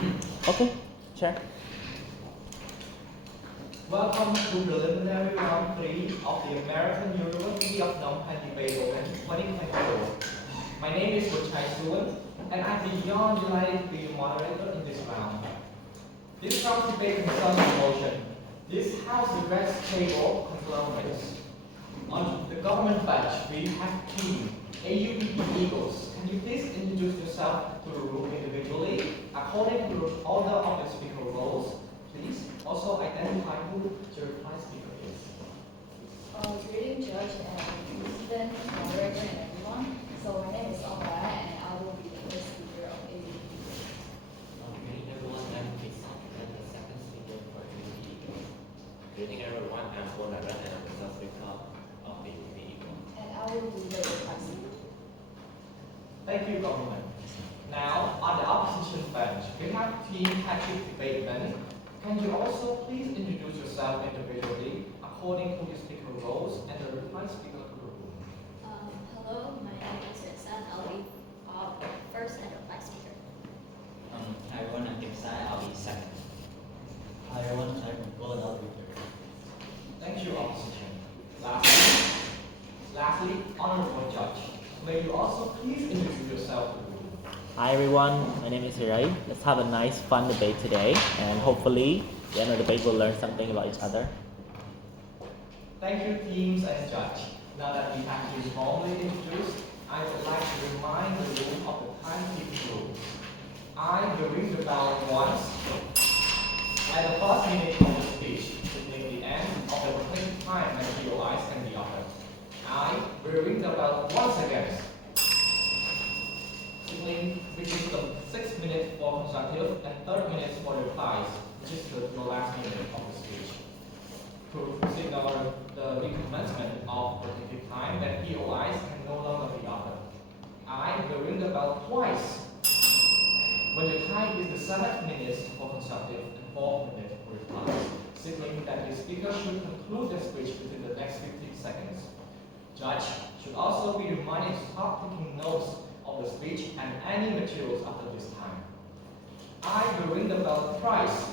Okay, Chair. Welcome to preliminary round 3 of the American University of Phnom Penh deBateman 2024. My name is Chaebol, and I'm beyond delighted to be the moderator in this round. This round debate concerns promotion. This house addresses Chaebol Conglomerates. On the government bench, we have team AUPP Eagles. Can you please introduce yourself to the room individually according to the order of the speaker roles? Please also identify who the reply speaker is. Greeting Judge and participant, moderator and everyone. So my name is Kem Ley and I will be the first speaker of AUPP. Greeting everyone, I'm Phnom and the second speaker for AUPP. Greeting everyone, I'm Conglomerates and I'm the third speaker of AUPP. And I will be the reply speaker. Thank you, government. Now, on the opposition bench, we have team deBateman. Can you also please introduce yourself individually according to the speaker roles and the reply speaker to the room? Hello, my name is Vincent. I'll be first and reply speaker. Hi everyone, I'm Kem Ley. I'll be second. Hi everyone, I'm Chaebol. I'll be third. Thank you, opposition. Lastly, honorable judge, may you also please introduce yourself to the room? Hi everyone, my name is Hirai. Let's have a nice, fun debate today, and hopefully, at the end of the debate, we'll learn something about each other. Thank you, teams and judge. Now that we have been formally introduced, I would like to remind the room of the timekeeping rules. I will ring the bell once at the first minute of the speech, signaling the end of the rotating time when POIs can be offered. I will ring the bell once again, signaling which is the 6th minute for constructive and 3rd minute for replies, which is your last minute of the speech. To signal the recommencement of rotating time when POIs can no longer be offered. I will ring the bell twice when the time is the 7th minute for constructive and 4th minute for replies, signaling that the speaker should conclude their speech within the next 15 seconds. Judge should also be reminded to stop taking notes of the speech and any materials after this time. I will ring the bell thrice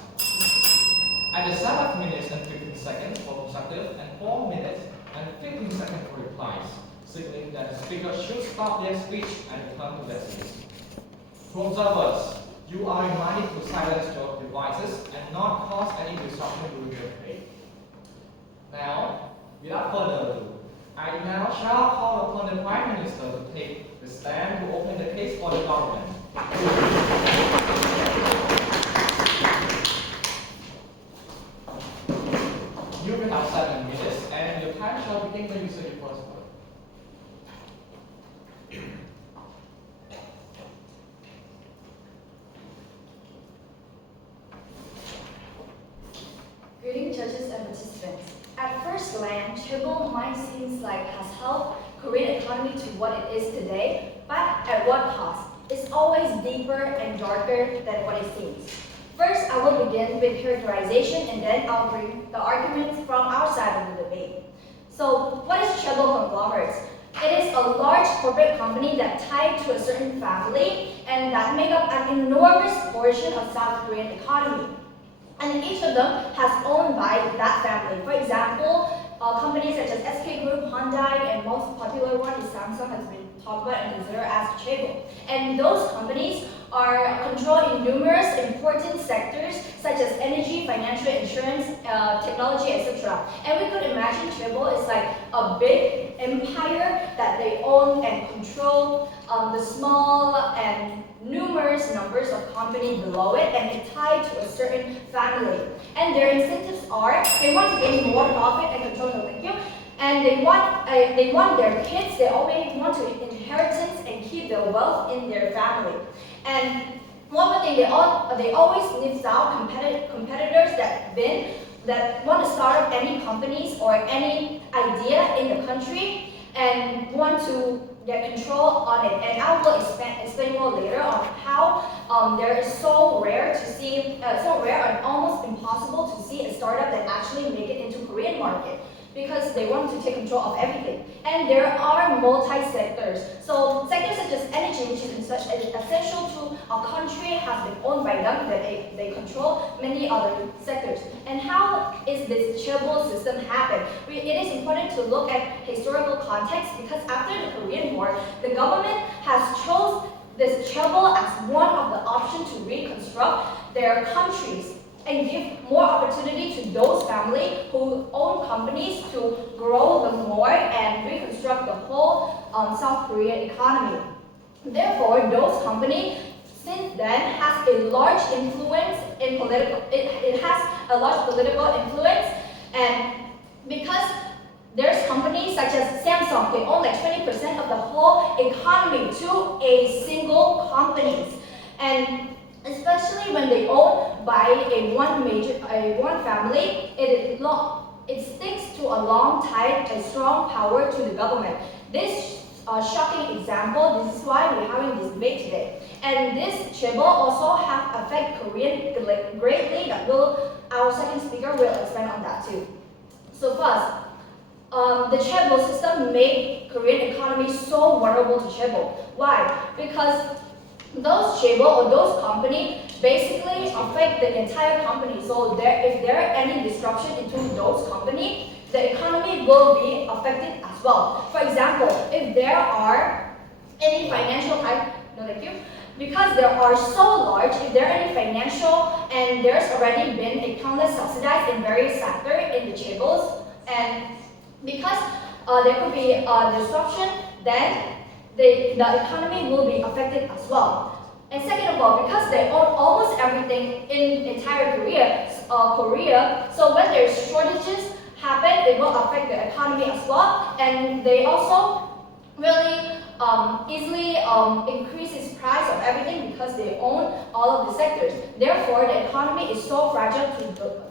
at the 7th minute and 15 seconds for constructive and 4 minutes and 15 seconds for replies, signaling that the speaker should stop their speech and return to their seats. To observers, you are reminded to silence your devices and not cause any disruption during your debate. Now, without further ado, I now shall call upon the Prime Minister to take the stand to open the case for the government. You will have 7 minutes, and your time shall begin when you say your first word. Greeting judges and participants. At first glance, Chaebol might seem like has helped Korean economy to what it is today, but at what cost? It's always deeper and darker than what it seems. First, I will begin with characterization and then I'll bring the arguments from our side of the debate. So, what is Chaebol Conglomerates? It is a large corporate company that tied to a certain family and that make up an enormous portion of South Korean economy. And each of them has owned by that family. For example, companies such as SK Group, Hyundai, and most popular one is Samsung has been talked about and considered as Chaebol. And those companies are controlled in numerous important sectors such as energy, financial, insurance, technology, etc. And we could imagine Chaebol is like a big empire that they own and control the small and numerous numbers of companies below it, and they tie to a certain family. And their incentives are they want to gain more profit and control. No, thank you. And they want their kids. They always want to inheritance and keep their wealth in their family. And one more thing, they always sniff out competitors that want to start up any companies or any idea in the country and want to get control on it. And I will explain more later on how there is so rare and almost impossible to see a startup that actually make it into Korean market, because they want to take control of everything. And there are multi-sectors. So sectors such as energy, which is essential to our country, has been owned by them, that they control many other sectors. And how is this Chaebol system happen? It is important to look at historical context because after the Korean War, the government has chose this Chaebol as one of the options to reconstruct their countries and give more opportunity to those families who own companies to grow them more and reconstruct the whole South Korean economy. Therefore, those companies since then has a large influence in political. It has a large political influence, and because there's companies such as Samsung, they own like 20% of the whole economy to a single company, and especially when they own by one family, it sticks to a long time, a strong power to the government. This shocking example, this is why we're having this debate today. And this Chaebol also have affect Korean greatly. Our second speaker will expand on that too. So first, the Chaebol system made Korean economy so vulnerable to Chaebol. Why? Because those Chaebol or those companies basically affect the entire company. So if there are any disruption into those companies, the economy will be affected as well. For example, if there are any financial because there are so large, if there are any financial and there's already been a countless subsidized in various sectors in the Chaebols, and because there could be a disruption, then the economy will be affected as well. And second of all, because they own almost everything in entire Korea, so when there's shortages happen, it will affect the economy as well, and they also really easily increase its price of everything because they own all of the sectors. Therefore, the economy is so fragile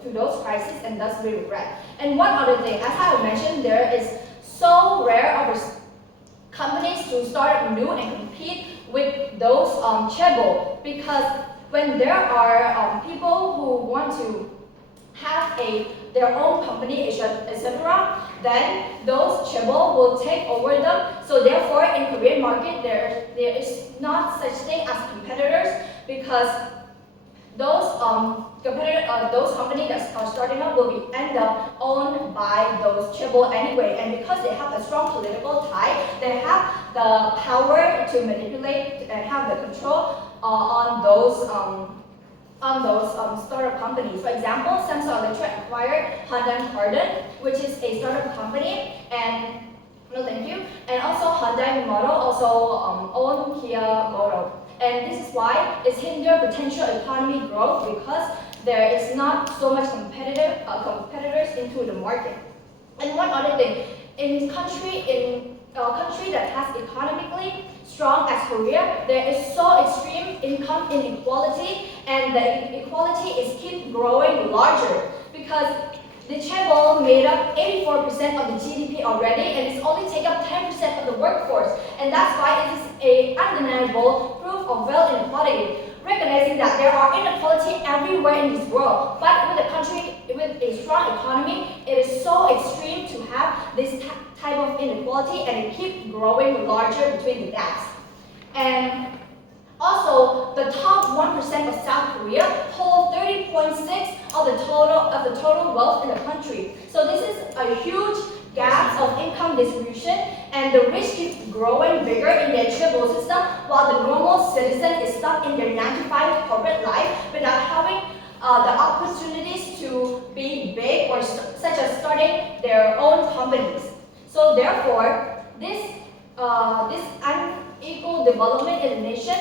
to those prices and thus we regret. And one other thing, as I mentioned, there is so rare of companies to start new and compete with those Chaebol, because when there are people who want to have their own company, etc., then those Chaebol will take over them. So therefore, in Korean market, there is not such thing as competitors, because those companies that are starting up will end up owned by those Chaebol anyway. And because they have a strong political tie, they have the power to manipulate and have the control on those startup companies. For example, Samsung Electric acquired Hyundai Cardon, which is a startup company, and and also Hyundai Motor also own Kia Motor. And this is why it's hinder potential economy growth, because there is not so much competitors into the market. And one other thing, in a country that has economically strong as Korea, there is so extreme income inequality, and the inequality is keep growing larger, because the Chaebol made up 84% of the GDP already, and it's only take up 10% of the workforce, and that's why it is an undeniable proof of wealth inequality, recognizing that there are inequality everywhere in this world. But with a country with a strong economy, it is so extreme to have this type of inequality, and it keeps growing larger between the gaps. And also, the top 1% of South Korea hold 30.6% of the total wealth in the country. So this is a huge gap of income distribution, and the rich keep growing bigger in their Chaebol system, while the normal citizen is stuck in their 9-to-5 corporate life without having the opportunities to be big, or such as starting their own companies. So therefore, this unequal development in the nation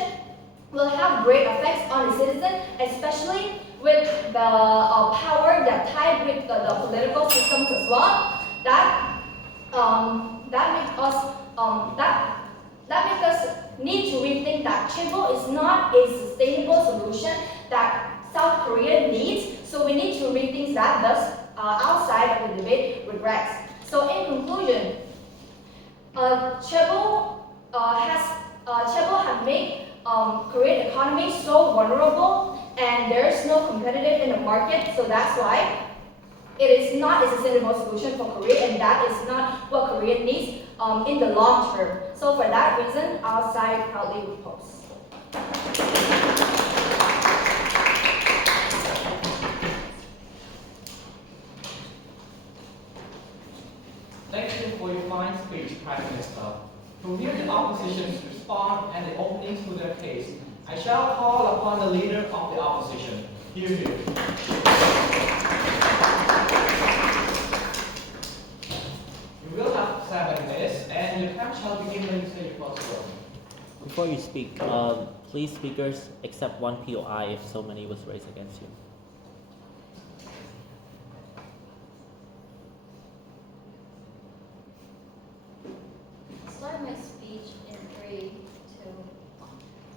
will have great effects on the citizen, especially with the power that tied with the political systems as well. That makes us need to rethink that Chaebol is not a sustainable solution that South Korea needs. So we need to rethink that. Thus, outside of the debate, regrets. So in conclusion, Chaebol have made Korean economy so vulnerable, and there is no competitive in the market. So that's why it is not a sustainable solution for Korea, and that is not what Korea needs in the long term. So for that reason, our side proudly oppose. I shall call upon the leader of the opposition. Hear, hear. You will have 7 minutes, and your time shall begin when you say your first word. Before you speak, please speakers accept one POI if so many was raised against you. Start my speech in 3, 2, 1.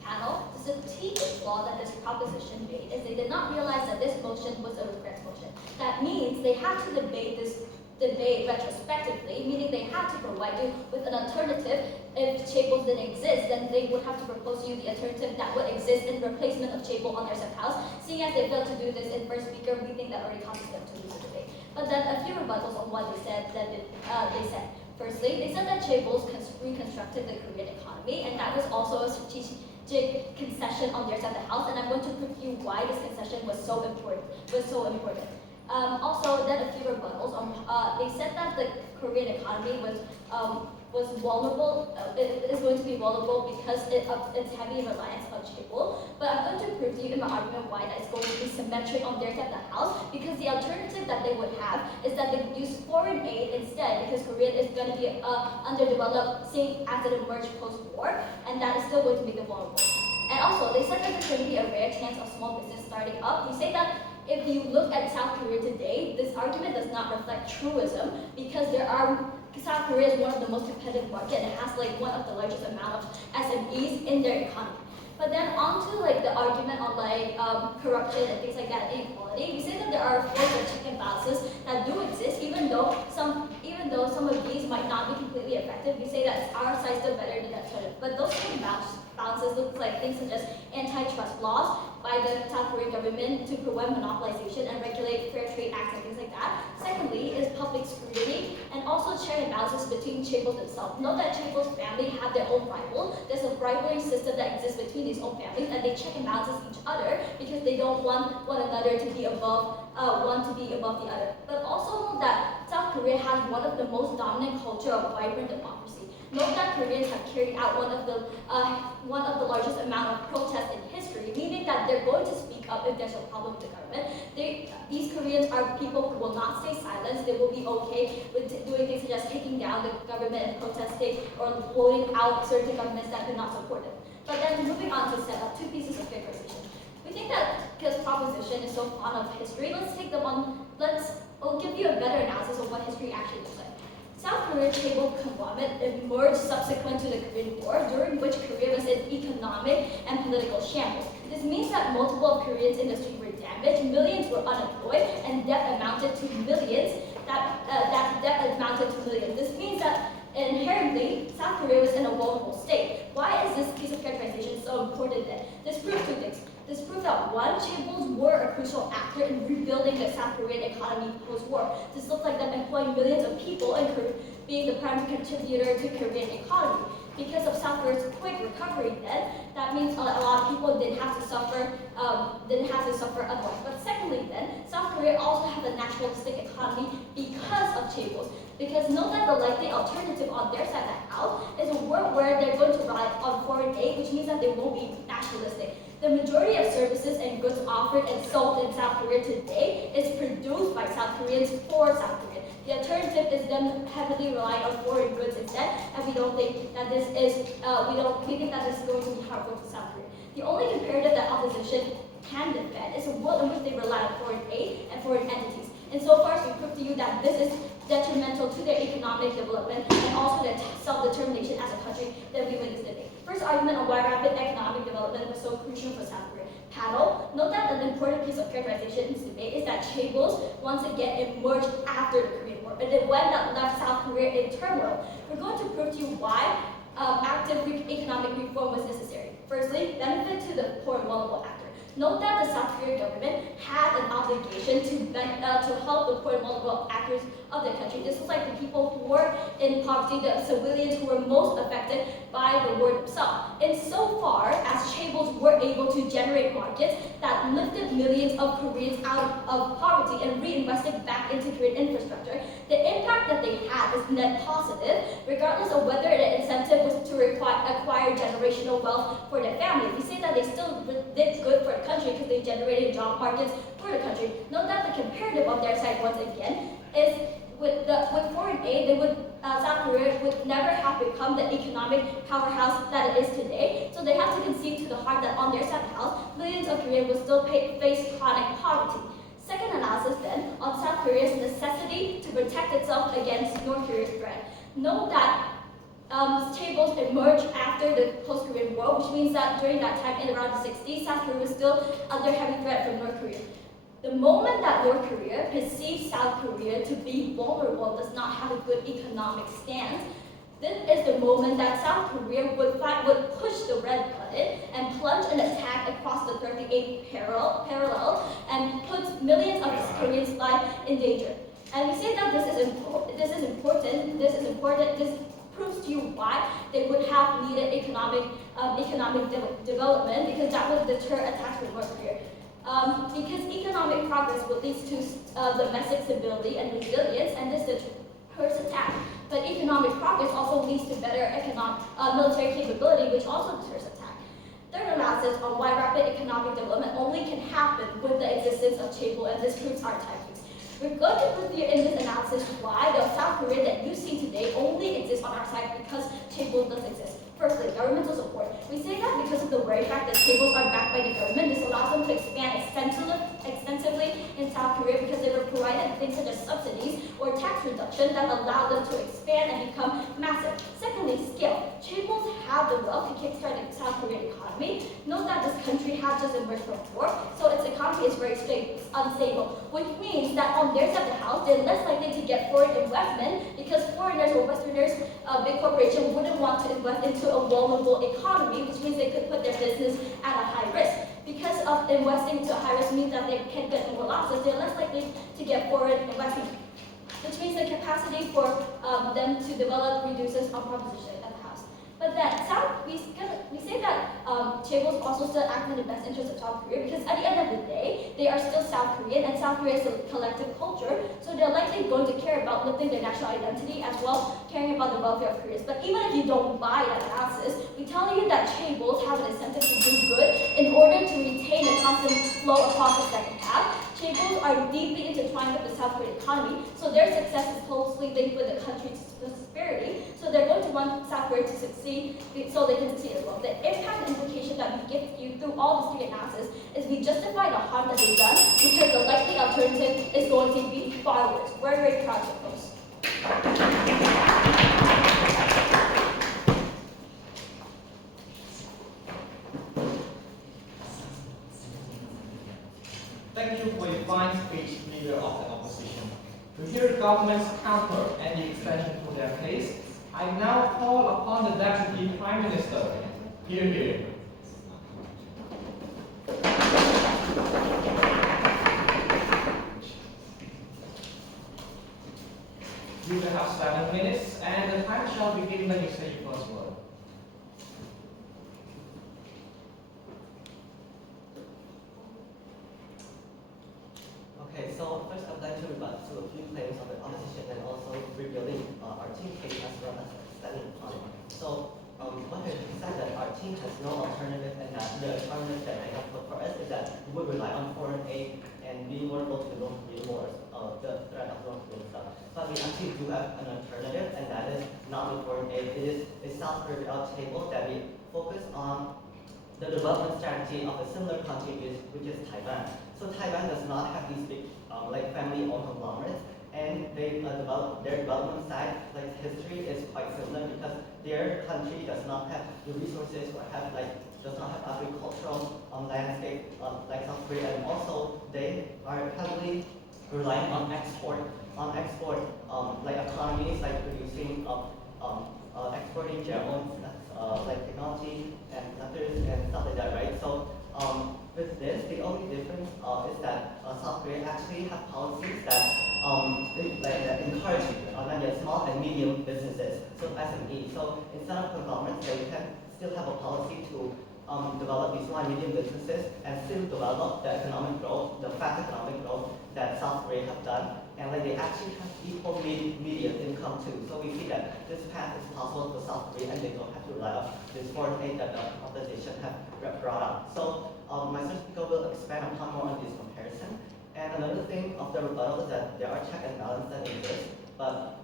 Panel, the strategic flaw that this proposition made is they did not realize that this motion was a regret motion. That means they had to debate this debate retrospectively, meaning they had to provide you with an alternative. If Chaebol didn't exist, then they would have to propose you the alternative that would exist in replacement of Chaebol on their said house. Seeing as they failed to do this in first speaker, we think that already causes them to lose the debate. But then a few rebuttals on what they said. Firstly, they said that Chaebol reconstructed the Korean economy, and that was also a strategic concession on their side of the house. And I'm going to prove to you why this concession was so important. Also, then a few rebuttals. They said that the Korean economy was vulnerable. It is going to be vulnerable because it's heavy reliance on Chaebol. But I'm going to prove to you in my argument why that is going to be symmetric on their side of the house. Because the alternative that they would have is that they use foreign aid instead, because Korea is going to be underdeveloped, seeing as it emerged post-war, and that is still going to make them vulnerable. And also, they said that there's going to be a rare chance of small business starting up. They say that if you look at South Korea today, this argument does not reflect truism, because South Korea is one of the most competitive markets and it has like one of the largest amount of SMEs in their economy. But then on to like the argument on like corruption and things like that, inequality. We say that there are forms of check and balances that do exist, even though some of these might not be completely effective. We say that our side is still better than that alternative. But those check and balances look like things such as antitrust laws by the South Korean government to prevent monopolization and regulate fair trade acts and things like that. Secondly is public scrutiny and also check and balances between Chaebol themselves. Note that Chaebol's family have their own rival. There's a rivalry system that exists between these own families, and they check and balances each other because they don't want one another to be above the other. But also note that South Korea has one of the most dominant culture of vibrant democracy. Note that Koreans have carried out one of the largest amount of protests in history, meaning that they're going to speak up if there's a problem with the government. These Koreans are people who will not stay silent. They will be okay with doing things such as taking down the government and protesting or voting out certain governments that do not support them. But then moving on to set up 2 pieces of characterization. We think that because proposition is so fond of history, let's take them on. I'll give you a better analysis of what history actually looks like. South Korea Chaebol conglomerate emerged subsequent to the Korean War, during which Korea was in economic and political shambles. This means that multiple of Korea's industry were damaged, millions were unemployed, and debt amounted to millions. This means that inherently, South Korea was in a vulnerable state. Why is this piece of characterization so important then? This proves 2 things. This proves that one, Chaebols were a crucial actor in rebuilding the South Korean economy post-war. This looks like them employing millions of people and being the primary contributor to Korean economy. Because of South Korea's quick recovery then, that means a lot of people didn't have to suffer otherwise. But secondly then, South Korea also has a naturalistic economy because of Chaebols. Because note that the likely alternative on their side of the house is a world where they're going to rely on foreign aid, which means that they won't be nationalistic. The majority of services and goods offered and sold in South Korea today is produced by South Koreans for South Korea. The alternative is them heavily relying on foreign goods instead, and we think that this is going to be harmful to South Korea. The only comparative that opposition can defend is a world in which they rely on foreign aid and foreign entities. And so far, we prove to you that this is detrimental to their economic development and also their self-determination as a country that we win this debate. First argument on why rapid economic development was so crucial for South Korea. Panel, note that an important piece of characterization in this debate is that Chaebols once again emerged after the Korean War, but the one that left South Korea in turmoil. We're going to prove to you why active economic reform was necessary. Firstly, benefit to the poor and vulnerable actor. Note that the South Korean government had an obligation to help the poor and vulnerable actors of the country. This was like the people who were in poverty, the civilians who were most affected by the war themselves. And so far as Chaebols were able to generate markets that lifted millions of Koreans out of poverty and reinvested back into Korean infrastructure, the impact that they had is net positive, regardless of whether the incentive was to acquire generational wealth for their family. We say that they still because they generated job markets for the country. Note that the comparative on their side, once again, is with foreign aid, South Korea would never have become the economic powerhouse that it is today. So they have to concede to the heart that on their side of the house, millions of Koreans will still face chronic poverty. Second analysis then on South Korea's necessity to protect itself against North Korea's threat. Note that Chaebol emerged after the post-Korean War, which means that during that time, in around the 60s, South Korea was still under heavy threat from North Korea. The moment that North Korea perceives South Korea to be vulnerable, does not have a good economic stance, this is the moment that South Korea would push the red button and plunge an attack across the 38th parallel and put millions of Koreans' lives in danger. And we say that this is important. This proves to you why they would have needed economic development, because that would deter attacks from North Korea. Because economic progress will lead to domestic stability and resilience, and this deters attack. But economic progress also leads to better military capability, which also deters attack. Third analysis on why rapid economic development only can happen with the existence of Chaebol, and this proves our tactics. We're going to prove here in this analysis why the South Korea that you see today only exists on our side because Chaebol does exist. Firstly, governmental support. We say that because of the very fact that Chaebols are backed by the government, this allows them to expand extensively in South Korea because they were provided things such as subsidies or tax reduction that allow them to expand and become massive. Secondly, scale. Chaebols have the wealth to kickstart the South Korean economy. Note that this country has just emerged from war, so its economy is very unstable, which means that on their side of the house, they're less likely to get foreign investment because foreigners or Westerners, big corporations wouldn't want to invest into a vulnerable economy, which means they could put their business at a high risk. Because of investing into a high risk means that they can get more losses, they're less likely to get foreign investment, which means the capacity for them to develop reduces on proposition at the house. But that we say that Chaebols also still act in the best interest of South Korea because at the end of the day, they are still South Korean, and South Korea is a collective culture, so they're likely going to care about lifting their national identity as well, caring about the welfare of Koreans. But even if you don't buy that analysis, we tell you that Chaebols have an incentive to do good in order to retain a constant flow of profits that they have. Chaebols are deeply intertwined with the South Korean economy, so their success is closely linked with the country's prosperity. So they're going to want South Korea to succeed, so they can succeed as well. The impact and implication that we give you through all this three analysis is we justify the harm that they've done because the likely alternative is going to be far worse. We're very proud of those. Thank you for your fine speech, leader of the opposition. To hear the government's counter and the extension to their case, I now call upon the Deputy Prime Minister. Here. You will have 7 minutes, and the time shall begin when you say your first word. Okay, so first I'd like to rebut to a few claims of the opposition and also rebuilding our team case as well as standing upon it. So what they said that our team has no alternative, and that the alternative that they have put for us is that we would rely on foreign aid and be more able to North Korean wars, the threat of North Korean stuff. But we actually do have an alternative, and that is not with foreign aid. It is a South Korea without Chaebol that we focus on the development strategy of a similar country, which is Taiwan. So Taiwan does not have these big like family-owned conglomerates, and they develop their development side, like history is quite similar because their country does not have the resources or does not have agricultural landscape like South Korea, and also they are heavily relying on export, like economies like producing exporting their own like technology and methods and stuff like that, right? So with this, the only difference is that South Korea actually have policies that encourage small and medium businesses, so SME. So instead of conglomerates, they can still have a policy to develop these small and medium businesses and still develop the economic growth, the fast economic growth that South Korea have done. And they actually have equal median income too. So we see that this path is possible for South Korea, and they don't have to rely on this foreign aid that the opposition have brought up. So my first speaker Chaebol will expand upon more on this comparison. And another thing of the rebuttal is that there are check and balance that exist, but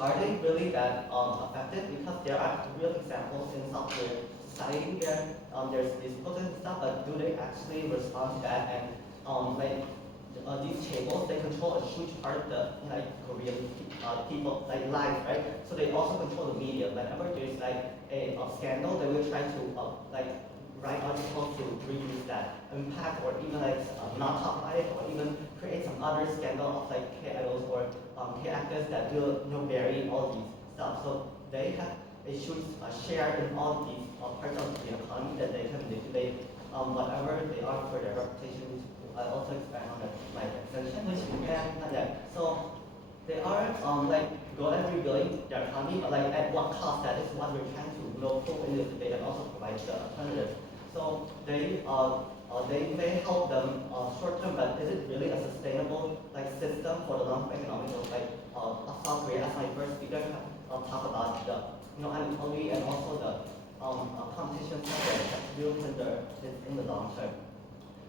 are they really that effective? Because there are real examples in software society where there's disputes and stuff, but do they actually respond to that? And these Chaebols, they control a huge part of the Korean people life, right? So they also control the media. Whenever there's a scandal, they will try to write articles to reduce that impact, or even not talk about it, or even create some other scandal of K idols or K actors that will bury all these stuff. So they have a huge share in all these parts of the economy that they can manipulate whatever they are for their reputation. I also expand on my extension. So they are good at rebuilding their economy, but at what cost? That is what we're trying to prove in this debate and also provide the alternative. So they may help them short term, but is it really a sustainable system for the long term economic growth? South Korea, as my first speaker talk about the inequality and also the competition that will hinder in the long term.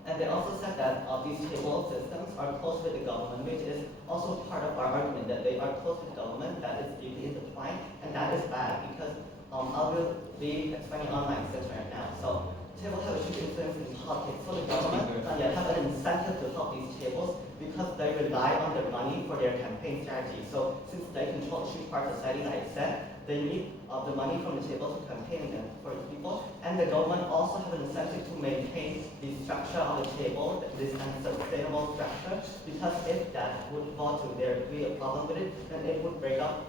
And they also said that these Chaebol systems are close with the government, which is also part of our argument that they are close with the government, that is deeply intertwined, and that is bad because I will be expanding on my extension right now. So Chaebol have a huge influence in politics. So the government have an incentive to help these Chaebols because they rely on their money for their campaign strategy. So since they control a huge part of society, like I said, they need the money from the Chaebol to campaign for the people, and the government also have an incentive to maintain the structure of the Chaebol, this unsustainable structure, because if that would fall to there be a problem with it, then it would break up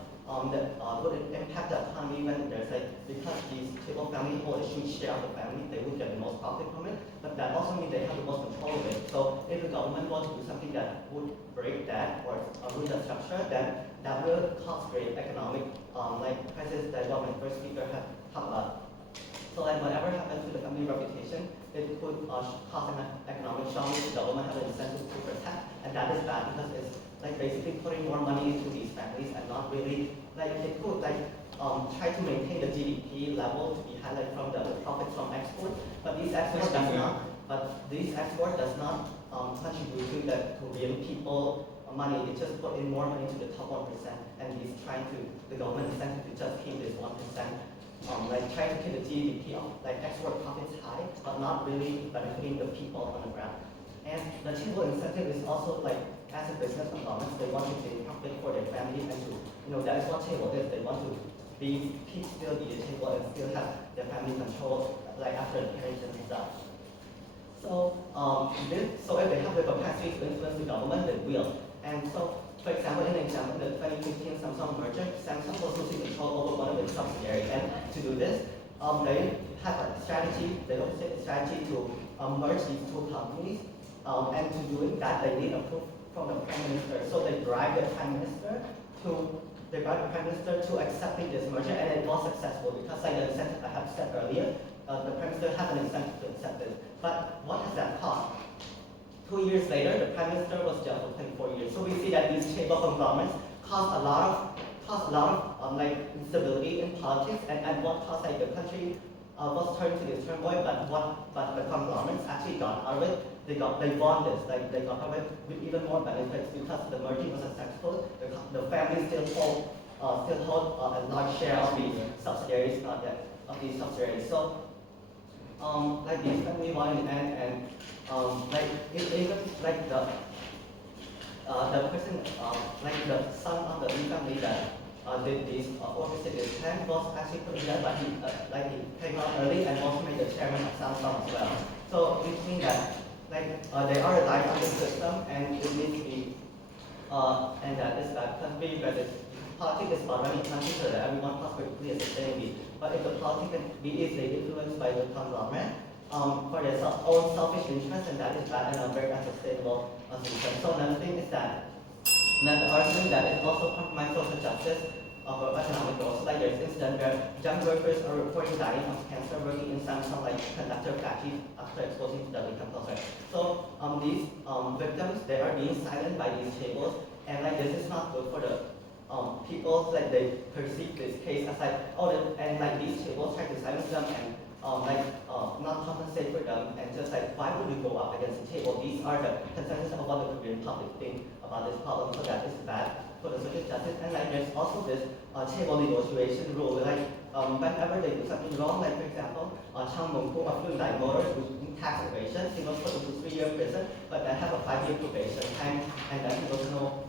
would impact the economy when there's because these Chaebol family hold a huge share of the family, they would get the most profit from it, but that also means they have the most control of it. So if the government wants to do something that would break that or ruin the structure, then that will cause great economic crisis that what my first speaker had talked about. So whatever happens to the family reputation, it could cause an economic shock which the government have an incentive to protect, and that is bad because it's basically putting more money into these families and not really they could try to maintain the GDP level to be high from the profits from export, but these exports does not contribute to the Korean people money. It just put in more money to the top 1%, and he's trying to the government incentive to just keep this 1%. Trying to keep the GDP of export profits high, but not really benefiting the people on the ground. And the Chaebol incentive is also as a business conglomerate, they want to gain profit for their family, and that is what Chaebol is. They want to still be a Chaebol and still have their family control after the parents and stuff. So so if they have the capacity to influence the government, they will. And so, for example, in an example, the 2015 Samsung merger, Samsung was losing control over one of its subsidiaries. And to do this, they have a strategy, they don't say a strategy to merge these two companies. And to doing that, they need approval from the Prime Minister. So they bribe the Prime Minister to accepting this merger, and it was successful because the incentive I have said earlier, the Prime Minister has an incentive to accept it. But what has that cost? 2 years later, the Prime Minister was jailed for 24 years. So we see that these Chaebol conglomerates cause a lot of instability in politics, and at what cost the country was turned to this turmoil, but the conglomerates actually got out of it. They won this, they got out of it with even more benefits because the merger was successful. The family still hold a large share of these subsidiaries, of these subsidiaries. So these family won in the end, and even the person the son of the Lee family that did this orchestrated this plan was actually put in there, but he came out early and also made the chairman of Samsung as well. So it means that they are relying on the system, and it needs to be and that is bad because politics is about running a country so that everyone prosperity and sustainability. But if the politics can be easily influenced by the conglomerate for their own selfish interests, then that is bad and a very unsustainable system. So another thing is that another argument that it also compromises social justice of economic growth. So there's instance where young workers are reporting dying of cancer working in Samsung conductor factories after exposing to the lichen cancer. So these victims, they are being silenced by these Chaebols, and this is not good for the people. They perceive this case as and these Chaebols try to silence them and not compensate for them, and just like why would we go up against the table? These are the consensus of what the Korean public think about this problem, so that is bad for the social justice. And like there's also this Chaebol negotiation rule, whenever they do something wrong, like for example, Chang Mong-ku of Hyundai Motors with tax evasion, he was put into 3-year prison, but then have a 5-year probation time, and then he was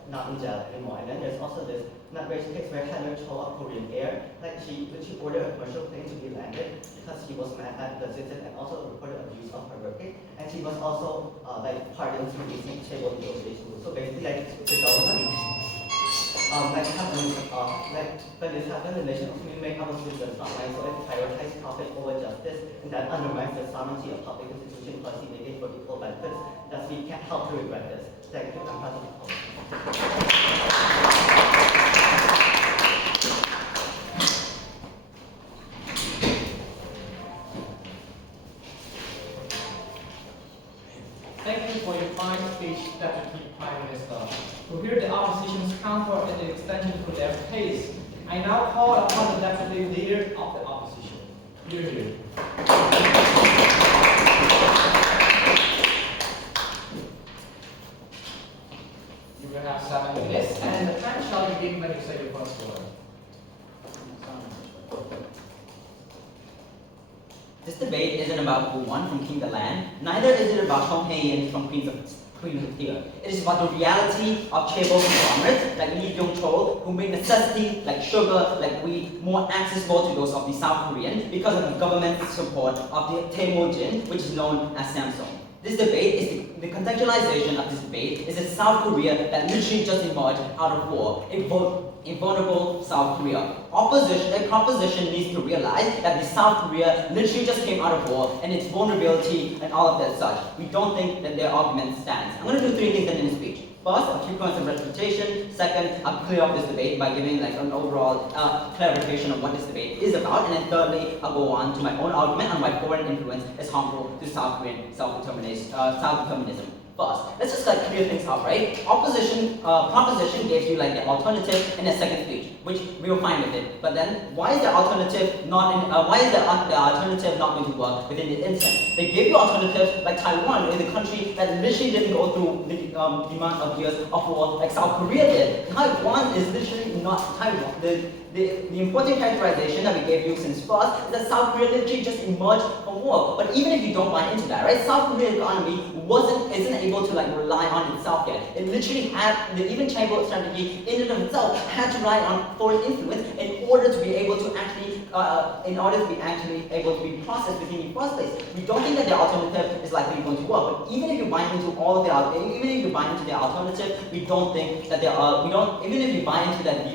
not in jail anymore. And then there's also this nut-rage case where Hannah Cho of Korean Air, she ordered a commercial plane to be landed because she was mad at the citizen and also reported abuse of her workplace, and she was also pardoned through this Chaebol negotiation rule. So basically, the government when this happens, the nation ultimately make our citizens online, so it prioritizes profit over justice, and that undermines the sovereignty of public institution policy making for equal benefits. Thus, we can't help to regret this. Thank you. I'm passing it on. Thank you for your fine speech, Deputy Prime Minister. To hear the opposition's counter and the extension to their case, I now call upon the Deputy Leader of the Opposition. Here. You will have 7 minutes, and the time shall begin when you say your first word. This debate isn't about who won from King the Land, neither is it about Hong Hae-in from Queen of Tear. It is about the reality of Chaebol conglomerates like Lee Byung-chol, who made necessity like sugar, like wheat, more accessible to those of the South Korean because of the government's support of the Taemojin, which is known as Samsung. This debate is the contextualization of this debate is a South Korea that literally just emerged out of war, a vulnerable South Korea. The proposition needs to realize that the South Korea literally just came out of war and its vulnerability and all of that such. We don't think that their argument stands. I'm going to do 3 things in this speech. First, a few points of refutation. Second, I'll clear up this debate by giving an overall clarification of what this debate is about. And then thirdly, I'll go on to my own argument on why foreign influence is harmful to South Korean self-determinism. First, let's just clear things up, right? Proposition gave you the alternative in the second speech, which we were fine with it. But then, why is the alternative not going to work within the instant? They gave you alternatives like Taiwan, in the country that literally didn't go through the amount of years of war like South Korea did. Taiwan is literally not Taiwan. The important characterization that we gave you since first is that South Korea literally just emerged from war. But even if you don't buy into that, right? South Korean economy isn't able to rely on itself yet. It literally had even Chaebol strategy in and of itself had to rely on foreign influence in order to be able to actually able to be processed within the first place. We don't think that the alternative is likely going to work. But even if you buy into the alternative, we don't think that even if you buy into that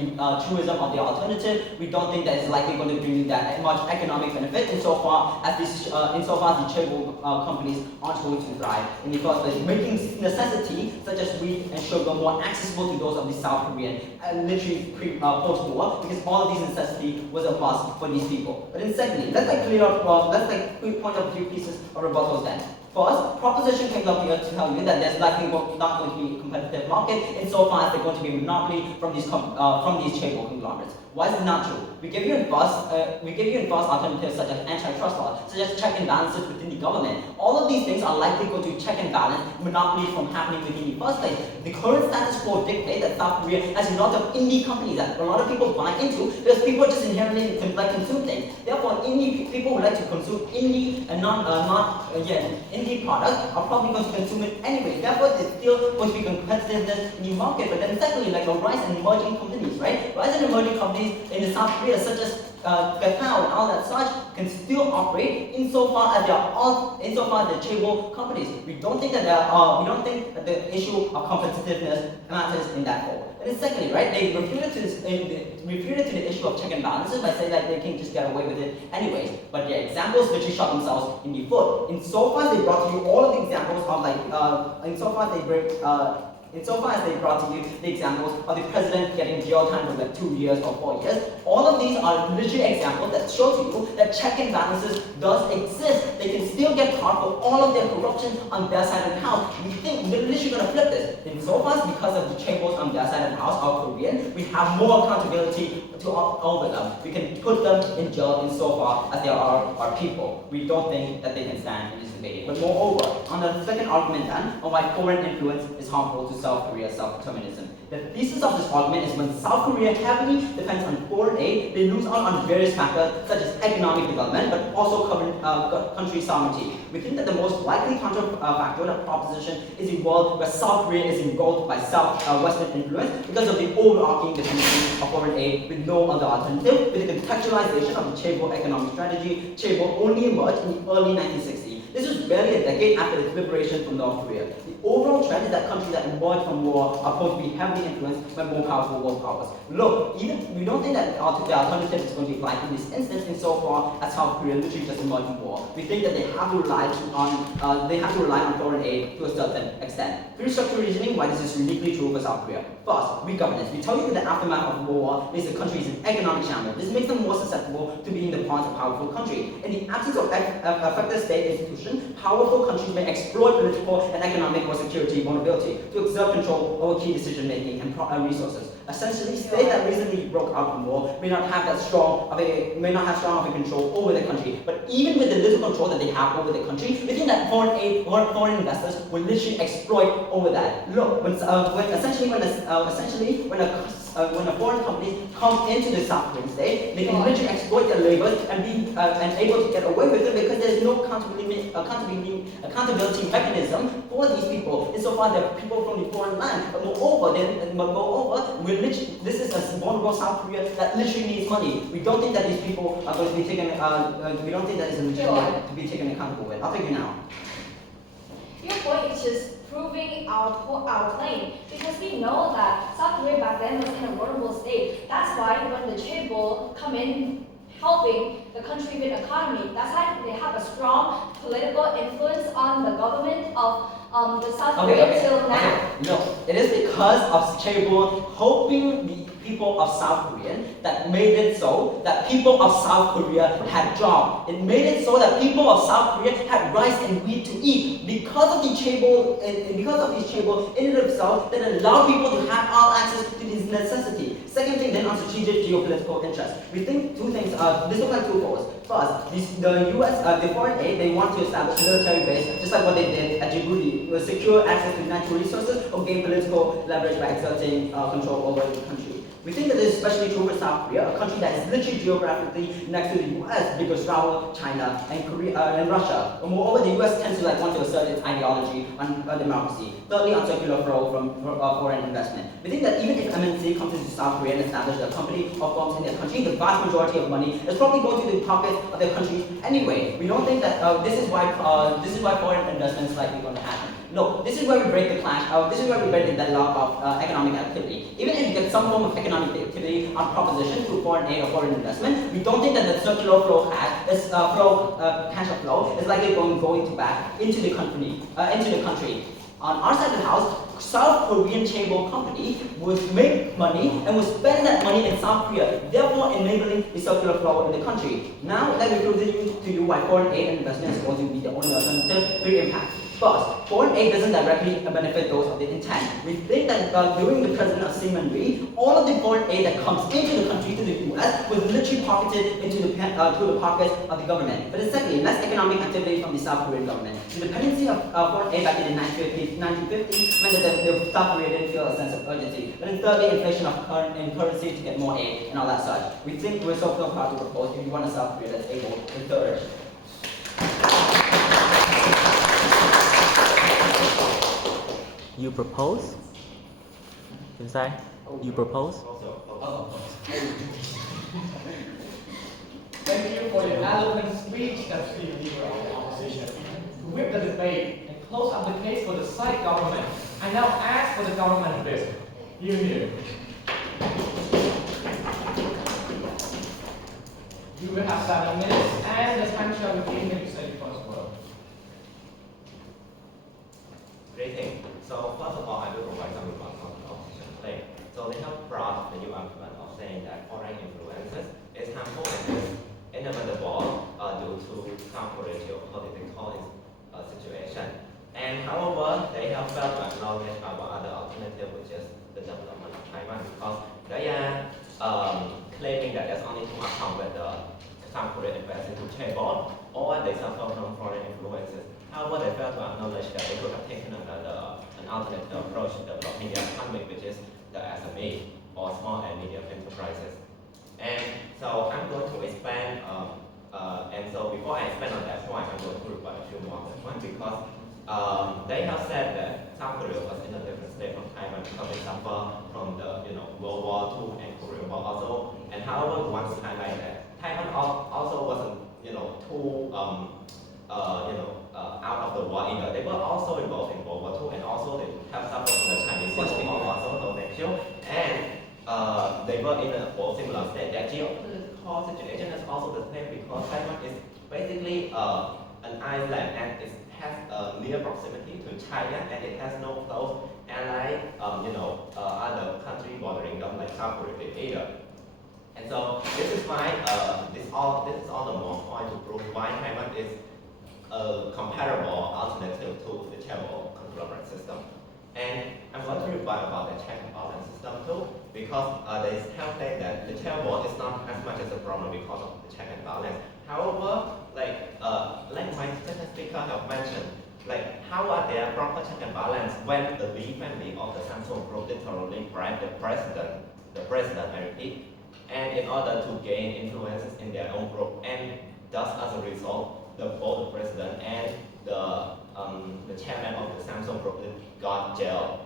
truism of the alternative, we don't think that it's likely going to bring you that much economic benefit insofar as the Chaebol companies aren't going to thrive in the first place, making necessity such as wheat and sugar more accessible to those of the South Korean, literally post-war, because all of these necessity was a must for these people. But then secondly, let's point out a few pieces of rebuttals then. First, proposition came up here to tell you that there's likely not going to be a competitive market insofar as they're going to be a monopoly from these Chaebol conglomerates. Why is it not true? We give you in false alternatives such as antitrust law, such as check and balances within the government. All of these things are likely going to check and balance monopoly from happening within the first place. The current status quo dictates that South Korea has a lot of indie companies that a lot of people buy into because people just inherently consume things. Therefore, people who like to consume indie and indie products are probably going to consume it anyway. Therefore, there's still going to be competitiveness in the market. But then secondly, a rise in emerging companies, right? Rise in emerging companies in the South Korea, such as Penh and all that such, can still operate insofar as the Chaebol companies. We don't think that the issue of competitiveness matters in that form. And then secondly, right, they refuted to the issue of check and balances by saying that they can just get away with it anyways. But their examples literally shot themselves in the foot. Insofar as they brought to you all of the examples of insofar as they brought to you the examples of the president getting jail time for 2 years or 4 years, all of these are literally examples that show to you that check and balances does exist. They can still get caught for all of their corruption on their side of the house. We think we're literally going to flip this. Insofar as because of the Chaebols on their side of the house are Korean, we have more accountability over them. We can put them in jail insofar as they are our people. We don't think that they can stand in this debate. But moreover, on the second argument then, on why foreign influence is harmful to South Korea's self-determinism. The thesis of this argument is when South Korea heavily depends on foreign aid, they lose out on various factors such as economic development, but also country sovereignty. We think that the most likely counterfactual proposition is a world where South Korea is engulfed by Western influence because of the overarching dependency of foreign aid with no other alternative. With the contextualization of the Chaebol economic strategy, Chaebol only emerged in the early 1960s. This was barely a decade after its liberation from North Korea. The overall trend is that countries that emerge from war are supposed to be heavily influenced by more powerful world powers. Look, we don't think that the alternative is going to be applied in this instance insofar as South Korea literally just emerged from war. We think that they have to rely on foreign aid to a certain extent. Through structural reasoning, why this is uniquely true for South Korea. First, weak governance. We tell you that the aftermath of war makes the country an economic shambles. This makes them more susceptible to being the pawns of a powerful country. In the absence of effective state institutions, powerful countries may exploit political and economic or security vulnerability to exert control over key decision-making and resources. Essentially, states that recently broke out from war may not have strong of a control over the country. But even with the little control that they have over the country, we think that foreign aid or foreign investors will literally exploit over that. Look, when a foreign company comes into the South Korean state, they can literally exploit their labor and be able to get away with it because there is no accountability mechanism for these people. Insofar they're people from the foreign land. But moreover, this is a vulnerable South Korea that literally needs money. We don't think that these people are going to be taken. We don't think that is legitimate to be taken accountable with. I'll take you now. Your point is just proving our claim, because we know that South Korea back then was in a vulnerable state. That's why when the Chaebol come in helping the country with economy, that's why they have a strong political influence on the government of the South Korea till now. No, it is because of Chaebol helping the people of South Korea that made it so that people of South Korea had jobs. It made it so that people of South Korea had rice and wheat to eat. Because of the Chaebol, in and of itself, that allowed people to have all access to these necessities. Second thing, then on strategic geopolitical interest. We think two things. This looks like two goals. First, the U.S., the foreign aid, they want to establish a military base, just like what they did at Djibouti, to secure access to natural resources or gain political leverage by exerting control over the country. We think that this is especially true for South Korea, a country that is literally geographically next to the US, because Russia, China, and Russia. But moreover, the US tends to want to assert its ideology on democracy. Thirdly, on circular flow from foreign investment. We think that even if MNC comes into South Korea and establishes a company or firms in their country, the vast majority of money is probably going to the pockets of their countries anyway. We don't think that this is why foreign investment is likely going to happen. No, this is where we break the clash. This is where we break the deadlock of economic activity. Even if you get some form of economic activity on proposition through foreign aid or foreign investment, we don't think that the circular flow cash flow is likely going back into the country. On our side of the house, South Korean Chaebol company would make money and would spend that money in South Korea, therefore enabling the circular flow in the country. Now let me prove to you why foreign aid and investment is going to be the only alternative to impact. First, foreign aid doesn't directly benefit those of the intent. We think that during the president of Kem Ley, all of the foreign aid that comes into the country to the US was literally pocketed into the pockets of the government. But secondly, less economic activity from the South Korean government. The dependency of foreign aid back in the 1950s meant that the South Korea didn't feel a sense of urgency. But then thirdly, inflation of currency to get more aid and all that such. We think we're so proud to propose if you want a South Korea that's able to flourish. You propose? Inside? You propose? Thank you for your eloquent speech that speaks leader of the opposition. To whip the debate and close up the case for the side government, I now ask for the government bit. You will have 7 minutes, and the time shall be given to say the first word. Greeting. So first of all, I will provide some remarks on the opposition claim. So they have brought the new argument of saying that foreign influences is harmful and is inevitable due to South Korea's geopolitical situation. And however, they have failed to acknowledge our other alternative, which is the development of Taiwan, because they are claiming that there's only two accounts where the South Korea invests into Chaebol, or they suffer from foreign influences. However, they fail to acknowledge that they could have taken an alternative approach to developing their economy, which is the SME, or small and medium enterprises. And so I'm going to expand, and so before I expand on that point, I'm going to rebut a few more of that point, because they have said that South Korea was in a different state from Taiwan because they suffer from the World War II and Korean War also. And however, we want to highlight that Taiwan also wasn't too out of the war either. They were also involved in World War II, and also they have suffered from the Chinese Civil War also, no thank you. And they were in a similar state. Their geopolitical situation is also the same because Taiwan is basically an island, and it has a near proximity to China, and it has no close ally, other country bordering them like South Korea either. And so this is why this is all the more point to prove why Taiwan is a comparable alternative to the Chaebol conglomerate system. And I'm going to rebut about the check and balance system too, because they have said that the Chaebol is not as much as a problem because of the check and balance. However, like my second speaker have mentioned, how are there proper check and balance when the Lee family of the Samsung group literally bribed the president, I repeat, and in order to gain influences in their own group, and thus as a result, both the president and the chairman of the Samsung group got jailed.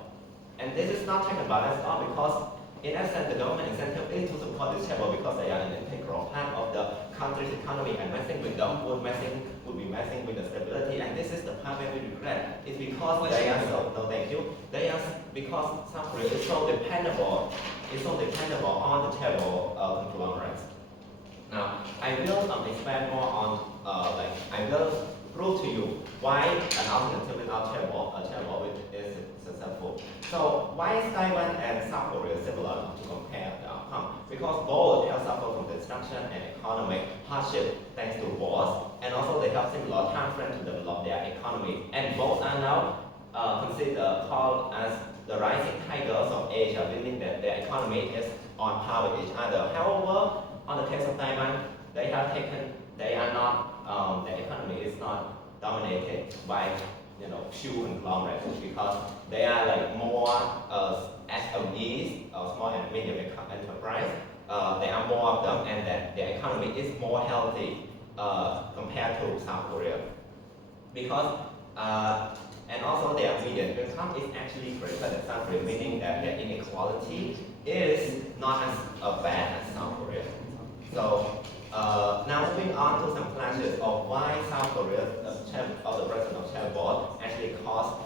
And this is not check and balance at all, because in essence the government incentive is to support this Chaebol because they are an integral part of the country's economy, and messing with them would be messing with the stability. And this is the part where we regret. It's because they are because South Korea is so dependable. On the Chaebol conglomerates. Now, I will expand more on, I will prove to you why an alternative without Chaebol is successful. So, why is Taiwan and South Korea similar to compare the outcome? Because both have suffered from destruction and economic hardship thanks to wars, and also they have similar time frame to develop their economy. And both are now called as the rising tigers of Asia, meaning that their economy is on par with each other. However, on the case of Taiwan, their economy is not dominated by few conglomerates, because they are more SMEs, small and medium enterprise. There are more of them, and that their economy is more healthy compared to South Korea, because and also their median income is actually greater than South Korea, meaning that their inequality is not as bad as South Korea. So now moving on to some clashes of why South Korea, the president of Chaebol, actually caused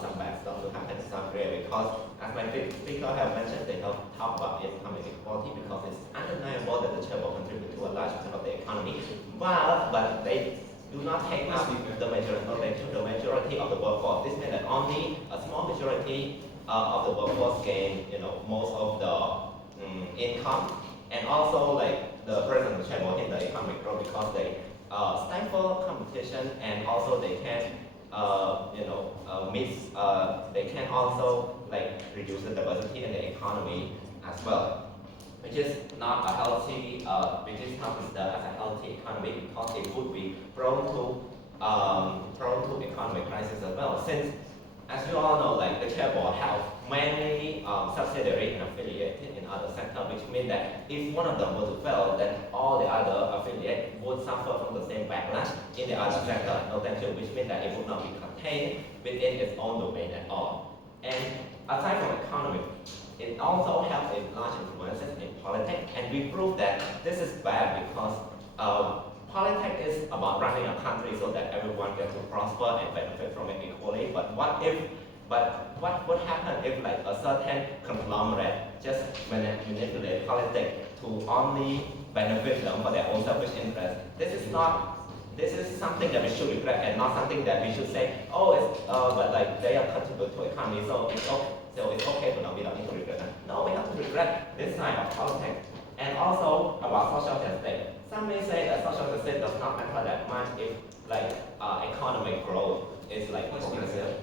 some bad stuff to happen in South Korea, because as my speaker have mentioned, they have talked about economic inequality, because it's undeniable that the Chaebol contribute to a large percent of the economy, but they do not take up the majority of the workforce. This means that only a small majority of the workforce gain, most of the income, and also the president of Chaebol in the economic growth, because they stifle competition, and also they can they can also reduce the diversity in the economy as well, which is not a healthy, which is not considered as a healthy economy, because it would be prone to economic crisis as well. Since, as you all know, the Chaebol have many subsidiaries and affiliated in other sectors, which means that if one of them were to fail, then all the other affiliates would suffer from the same backlash in the other sector, which means that it would not be contained within its own domain at all. And aside from economy, it also has a large influences in politics, and we prove that this is bad, because politics is about running a country so that everyone gets to prosper and benefit from it equally. But what would happen if a certain conglomerate just manipulate politics to only benefit them for their own selfish interest? This is something that we should regret, and not something that we should say, but they are contribute to economy, so it's okay to not be nothing to regret. No, we have to regret this kind of politics. And also about social justice. Some may say that social justice does not matter that much if economic growth is progressive.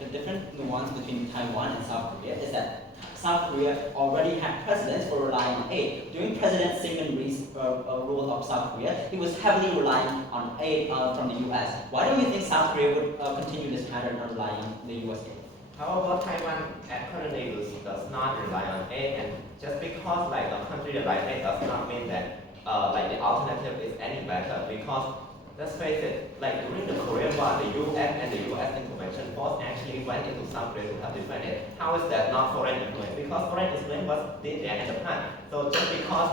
The different nuance between Taiwan and South Korea is that South Korea already had precedents for relying on aid. During President Syngman Rhee's rule of South Korea, he was heavily relying on aid from the US. Why don't you think South Korea would continue this pattern of relying on the US aid? However, Taiwan currently does not rely on aid, and just because like a country relies on aid does not mean that like the alternative is any better. Because let's face it, like during the Korean War, the US and the US intervention force actually went into South Korea to help defend it. How is that not foreign influence? Because foreign influence was there in the past. So just because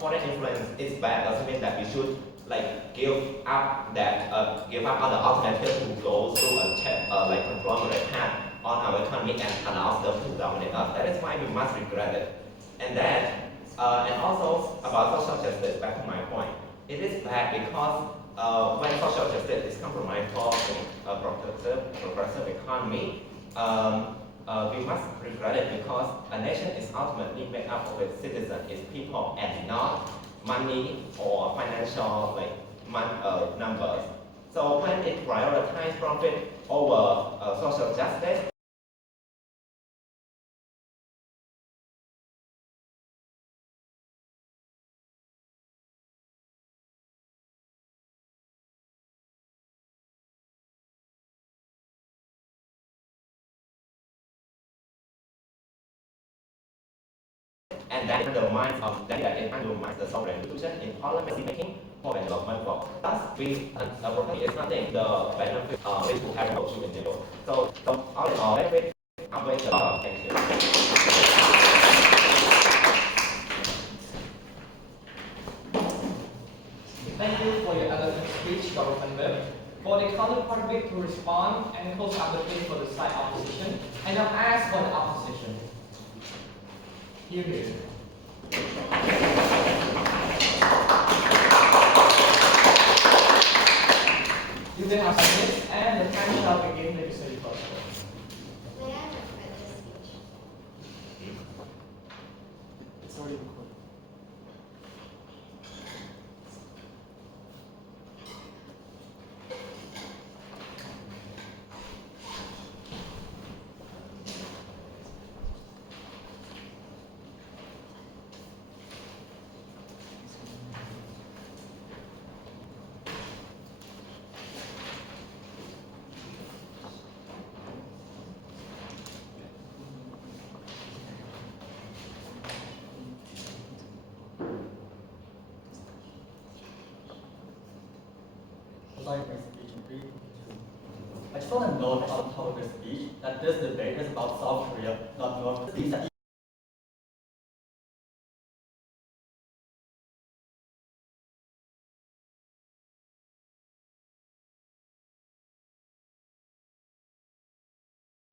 foreign influence is bad doesn't mean that we should like give up other alternatives to go through a conglomerate path on our economy and allow them to dominate us. That is why we must regret it. And then and also about social justice, back to my point. It is bad because when social justice is compromised for a progressive economy, we must regret it because a nation is ultimately made up of its citizens, its people, and not money or financial numbers. So when it prioritizes profit over social justice, and that undermines the sovereign institution in policy making for the development work. Thus, we property is nothing the benefit is to everyone in the world. So all in all, benefit outweighs the loss. Thank you. Thank you for your eloquent speech, Government Whip. For the counterpart Whip to respond and close out the case for the side opposition, I now ask for the opposition. Here. You then have 5 minutes, and the time shall begin legislative process. May I recommend this speech? It's already recorded. I just want to note at the top of this speech that this debate is about South Korea, not North Korea.